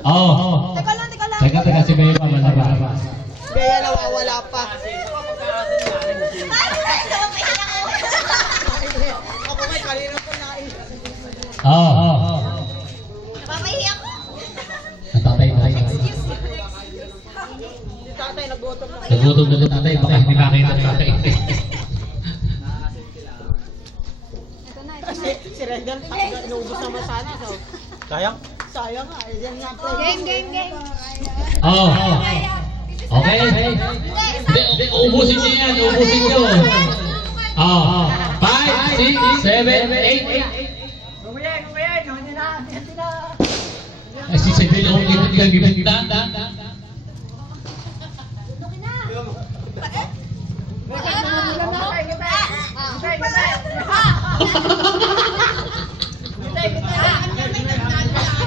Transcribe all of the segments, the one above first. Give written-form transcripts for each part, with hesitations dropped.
Oo. Teka lang. Teka, si Bea pa malabas. Bea nawawala pa. Ako may kanina ko naisip. Oo. Napapahiya ako. Natatay na. Si tatay nagutom na. Nagutom na si tatay, baka hindi makita ni tatay. Si Rendon, inuubos naman sana. So. Sayang. Sayang nga. Yan nga. Game. Oo. Okay? Hindi, ubusin niyo yan, ubusin niyo. Oo. 5, 6, 7, 8. Ay, si Sebel, ako ikot kang gibinta.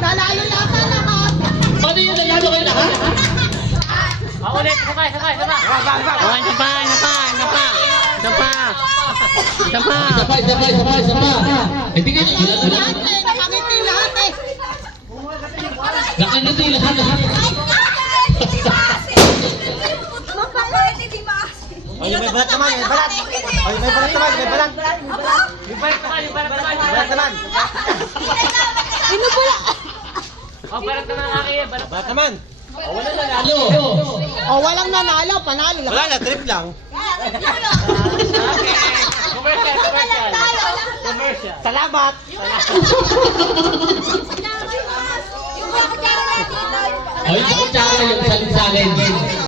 Nalayo lahat na lahat. Paano yun, nagano kayo lahat? Ulit, sabay. Sabay. Eh, di kayo, Lahat eh. Nakangiti lahat eh. nakangiti lahat. Oh, yung may balat naman, may balat. Oh, yung may balat naman, may balat. Yung balat naman. Sino pala? Balat naman. Ano? Oh, walang nanalo. Panalo Wala lahat. na, trip lang. Salamat. Ay, yung kutsara yung salin-salin.